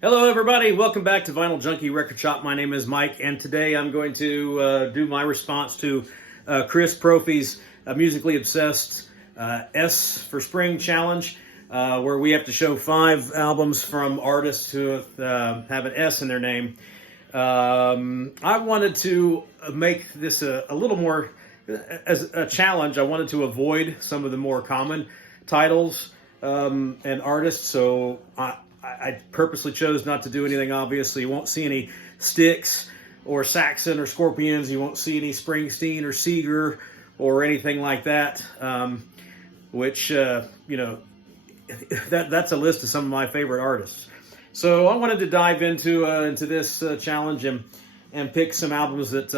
Hello, everybody. Welcome back to Vinyl Junkie Record Shop. My name is Mike, and today I'm going to do my response to Chris Propfe's Musically Obsessed S for Spring Challenge, where we have to show 5 albums from artists who have an S in their name. I wanted to make this a little more as a challenge. I wanted to avoid some of the more common titles and artists, so I purposely chose not to do anything obvious, so you won't see any Styx or Saxon or Scorpions. You won't see any Springsteen or Seeger or anything like that, which, that's a list of some of my favorite artists. So I wanted to dive into this challenge and pick some albums that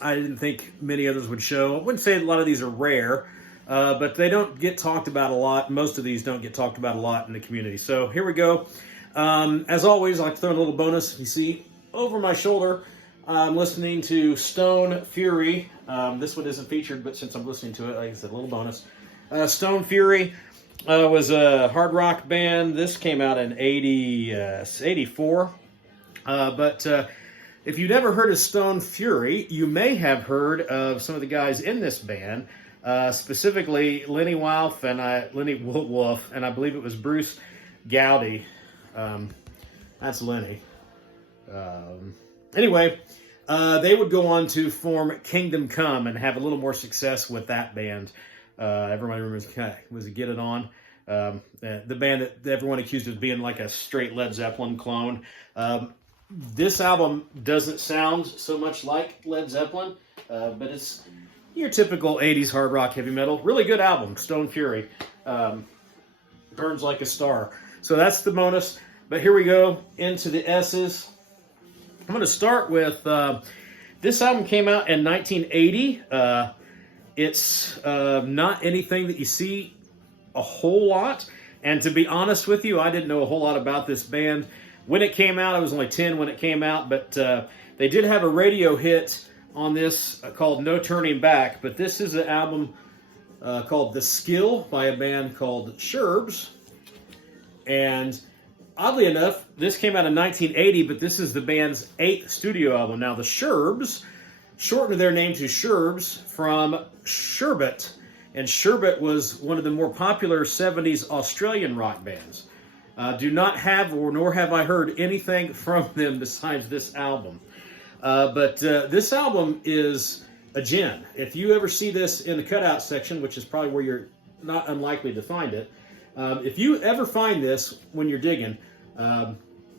I didn't think many others would show. I wouldn't say a lot of these are rare, but they don't get talked about a lot. Most of these don't get talked about a lot in the community. So here we go. As always, I like to throw in a little bonus. You see, over my shoulder, I'm listening to Stone Fury. This one isn't featured, but since I'm listening to it, like I said, a little bonus. Stone Fury was a hard rock band. This came out in 84. But if you've never heard of Stone Fury, you may have heard of some of the guys in this band. Specifically Lenny Wolf, and I believe it was Bruce Gowdy. That's Lenny. Anyway, they would go on to form Kingdom Come and have a little more success with that band. Everybody remembers was it Get It On? The band that everyone accused of being like a straight Led Zeppelin clone. This album doesn't sound so much like Led Zeppelin, but it's your typical 80s hard rock heavy metal. Really good album, Stone Fury. Burns like a star. So that's the bonus. But here we go into the S's. I'm going to start with, this album came out in 1980. It's not anything that you see a whole lot. And to be honest with you, I didn't know a whole lot about this band. When it came out, I was only 10 when it came out. But they did have a radio hit on this called No Turning Back, but this is an album called The Skill by a band called Sherbs. And oddly enough, this came out in 1980, but this is the band's 8th studio album. Now, the Sherbs shortened their name to Sherbs from Sherbet, and Sherbet was one of the more popular 70s Australian rock bands. Do not have, nor have I heard anything from them besides this album. But this album is a gem. If you ever see this in the cutout section, which is probably where you're not unlikely to find it, if you ever find this when you're digging, the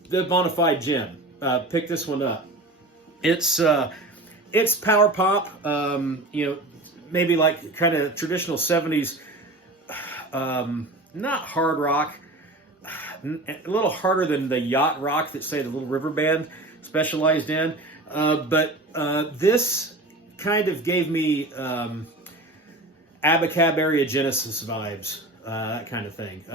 bona fide gem, pick this one up. It's power pop, maybe like kind of traditional 70s, not hard rock, a little harder than the yacht rock that, say, the Little River Band specialized in. But this kind of gave me Abacab Genesis vibes, that kind of thing.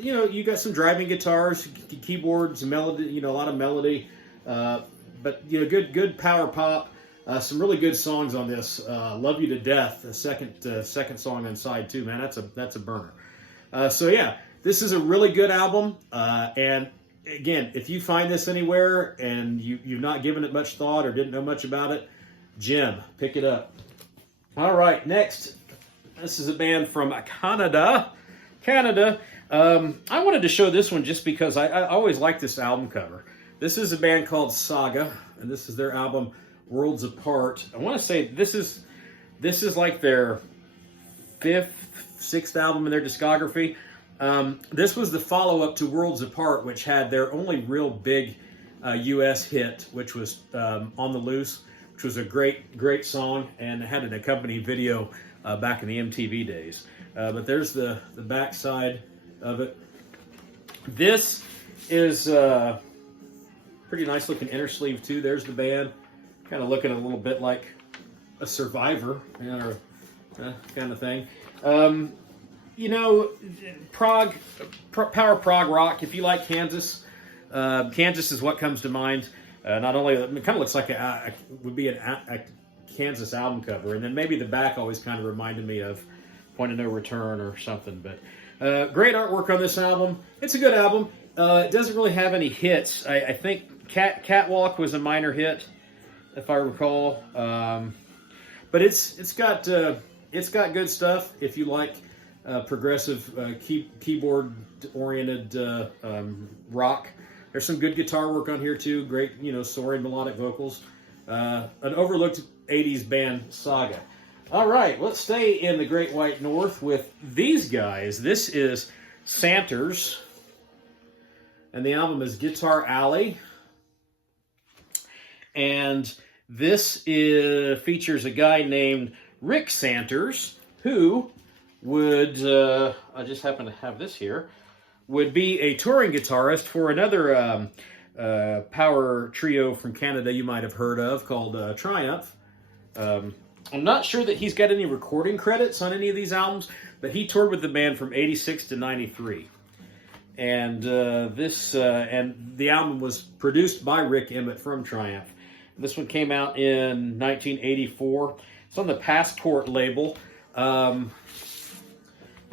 You got some driving guitars, keyboards, melody, a lot of melody, but good power pop. Some really good songs on this. Love You to Death, the second song on side 2, man. That's a burner. So yeah, this is a really good album, and again, if you find this anywhere and you've not given it much thought or didn't know much about it, gem, pick it up. All right, next, this is a band from Canada. I wanted to show this one just because I always like this album cover. This is a band called Saga, and this is their album Worlds Apart. I want to say this is like their 5th, 6th album in their discography. This was the follow-up to Worlds Apart, which had their only real big U.S. hit, which was On the Loose, which was a great song, and had an accompanying video back in the MTV days. But there's the back side of it. This is pretty nice looking inner sleeve too. There's the band, kind of looking a little bit like a Survivor, or kind of thing. Power prog rock. If you like Kansas, Kansas is what comes to mind. Not only it kind of looks like would be a Kansas album cover, and then maybe the back always kind of reminded me of Point of No Return or something. But great artwork on this album. It's a good album. It doesn't really have any hits. I think Catwalk was a minor hit, if I recall. But it's got good stuff if you like progressive keyboard-oriented rock. There's some good guitar work on here too. Great, soaring melodic vocals. An overlooked 80s band, Saga. All right, let's stay in the Great White North with these guys. This is Santers, and the album is Guitar Alley. And this features a guy named Rick Santers, who would, I just happen to have this here, would be a touring guitarist for another power trio from Canada you might have heard of called Triumph. I'm not sure that he's got any recording credits on any of these albums, but he toured with the band from 86 to 93. And and the album was produced by Rick Emmett from Triumph. This one came out in 1984. It's on the Passport label. I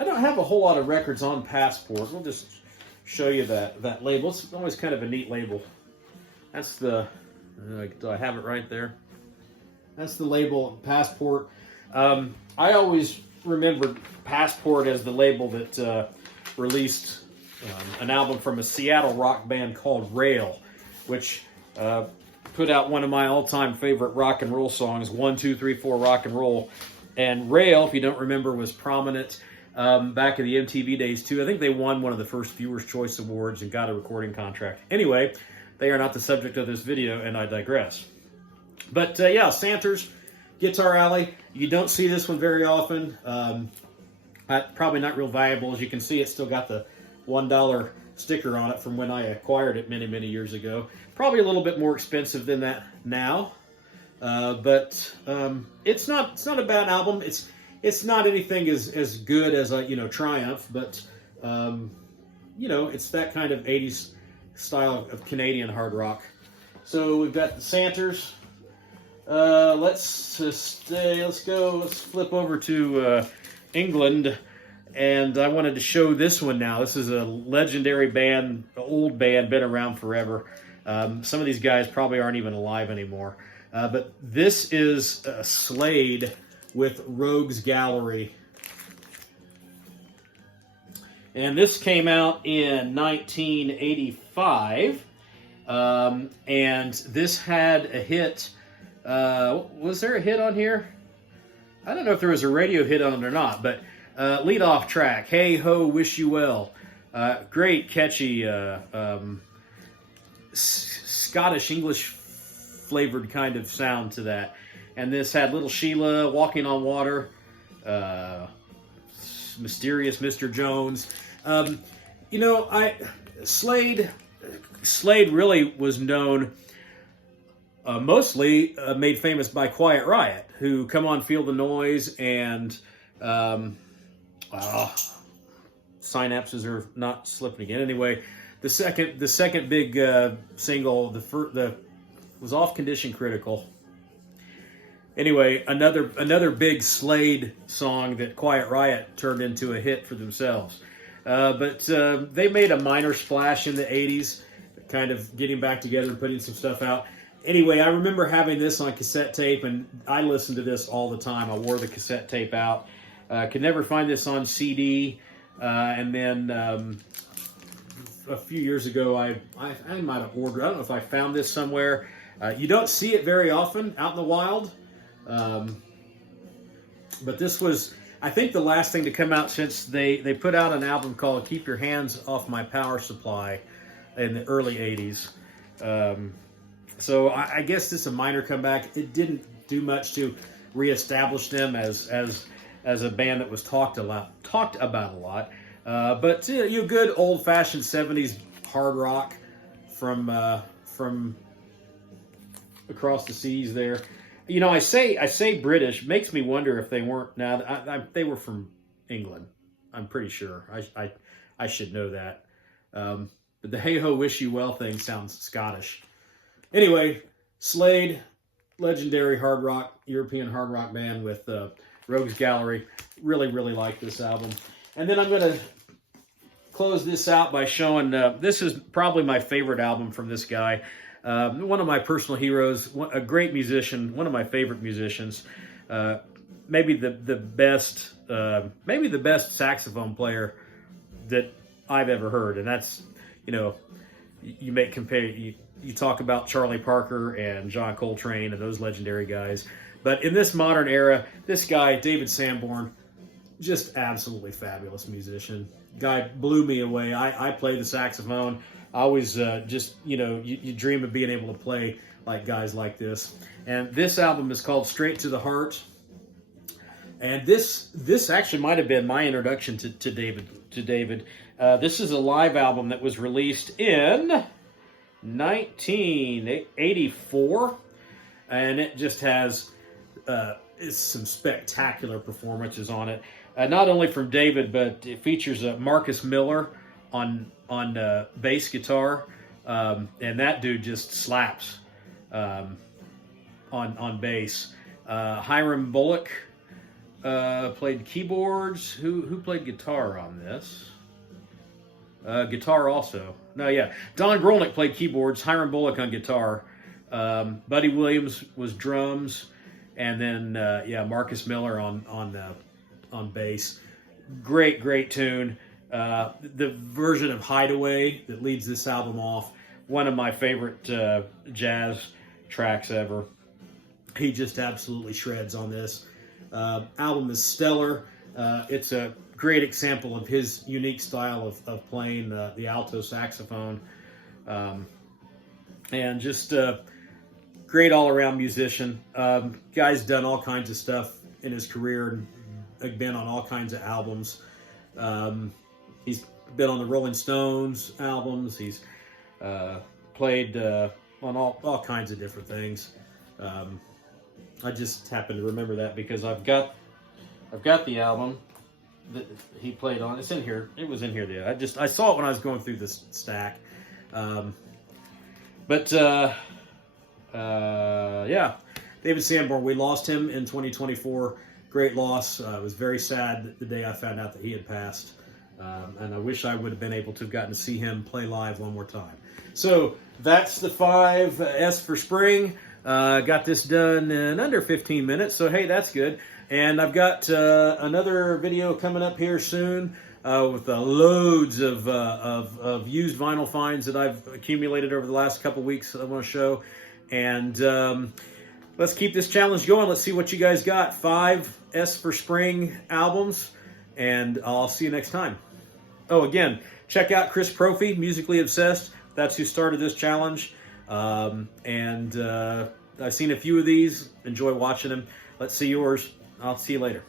don't have a whole lot of records on Passport. We'll just show you that label. It's always kind of a neat label. That's do I have it right there? That's the label, Passport. I always remembered Passport as the label that released an album from a Seattle rock band called Rail, which put out one of my all-time favorite rock and roll songs, 1, 2, 3, 4 Rock and Roll. And Rail, if you don't remember, was prominent back in the MTV days too. I think they won one of the first Viewers' Choice Awards and got a recording contract. Anyway, they are not the subject of this video, and I digress. But yeah, Santers, Guitar Alley. You don't see this one very often. Probably not real valuable. As you can see, it's still got the $1 sticker on it from when I acquired it many, many years ago. Probably a little bit more expensive than that now. But it's not a bad album. It's not anything as good as Triumph, but it's that kind of 80s style of Canadian hard rock. So we've got the Santers. Let's flip over to England, and I wanted to show this one now. This is a legendary band, old band, been around forever. Some of these guys probably aren't even alive anymore. But this is Slade with Rogues Gallery. And this came out in 1985. And this had a hit. Was there a hit on here? I don't know if there was a radio hit on it or not, but lead off track, Hey Ho, Wish You Well. Great, catchy, Scottish English flavored kind of sound to that. And this had Little Sheila, Walking on Water, Mysterious Mr. Jones. Slade really was known mostly made famous by Quiet Riot, who Come On Feel the Noise and synapses are not slipping again. Anyway, the second big single, was Off Condition Critical. Anyway, another big Slade song that Quiet Riot turned into a hit for themselves. But they made a minor splash in the 80s, kind of getting back together and putting some stuff out. Anyway, I remember having this on cassette tape, and I listened to this all the time. I wore the cassette tape out. Could never find this on CD. And then a few years ago, I might have ordered. I don't know if I found this somewhere. You don't see it very often out in the wild. But this was, I think, the last thing to come out since they put out an album called Keep Your Hands Off My Power Supply in the early 80s. So I guess this is a minor comeback. It didn't do much to reestablish them as a band that was talked about a lot. But good old-fashioned 70s hard rock from across the seas there. I say British, makes me wonder if they weren't. Now they were from England. I'm pretty sure. I should know that. But the Hey Ho, Wish You Well thing sounds Scottish. Anyway, Slade, legendary hard rock, European hard rock band with Rogues Gallery. Really, really like this album. And then I'm going to close this out by showing, this is probably my favorite album from this guy. One of my personal heroes, a great musician, one of my favorite musicians. Maybe the best saxophone player that I've ever heard. And that's, you know, you talk about Charlie Parker and John Coltrane and those legendary guys. But in this modern era, this guy, David Sanborn, just absolutely fabulous musician. Guy blew me away. I play the saxophone. I always just, you know, you dream of being able to play like guys like this. And this album is called Straight to the Heart. And this actually might have been my introduction to David. This is a live album that was released in 1984, and it just has some spectacular performances on it. Not only from David, but it features Marcus Miller on bass guitar, and that dude just slaps on bass. Hiram Bullock played keyboards. Who played guitar on this? Guitar also. No, yeah. Don Grolnick played keyboards. Hiram Bullock on guitar. Buddy Williams was drums, and then Marcus Miller on bass. Great tune. The version of Hideaway that leads this album off, one of my favorite jazz tracks ever. He just absolutely shreds on this. Album is stellar. It's a great example of his unique style of playing the alto saxophone. And just great all-around musician. Guy's done all kinds of stuff in his career and been on all kinds of albums. He's been on the Rolling Stones albums. He's played on all kinds of different things. I just happen to remember that because I've got the album that he played on. It's in here. It was in here there. I saw it when I was going through this stack. David Sanborn. We lost him in 2024. Great loss. It was very sad the day I found out that he had passed. And I wish I would have been able to have gotten to see him play live one more time. So that's the 5 S for Spring. Got this done in under 15 minutes, so hey, that's good. And I've got another video coming up here soon with loads of used vinyl finds that I've accumulated over the last couple weeks that I want to show. And let's keep this challenge going. Let's see what you guys got. 5 S for Spring albums, and I'll see you next time. Oh, again, check out Chris Propfe, Musically Obsessed. That's who started this challenge. I've seen a few of these. Enjoy watching them. Let's see yours. I'll see you later.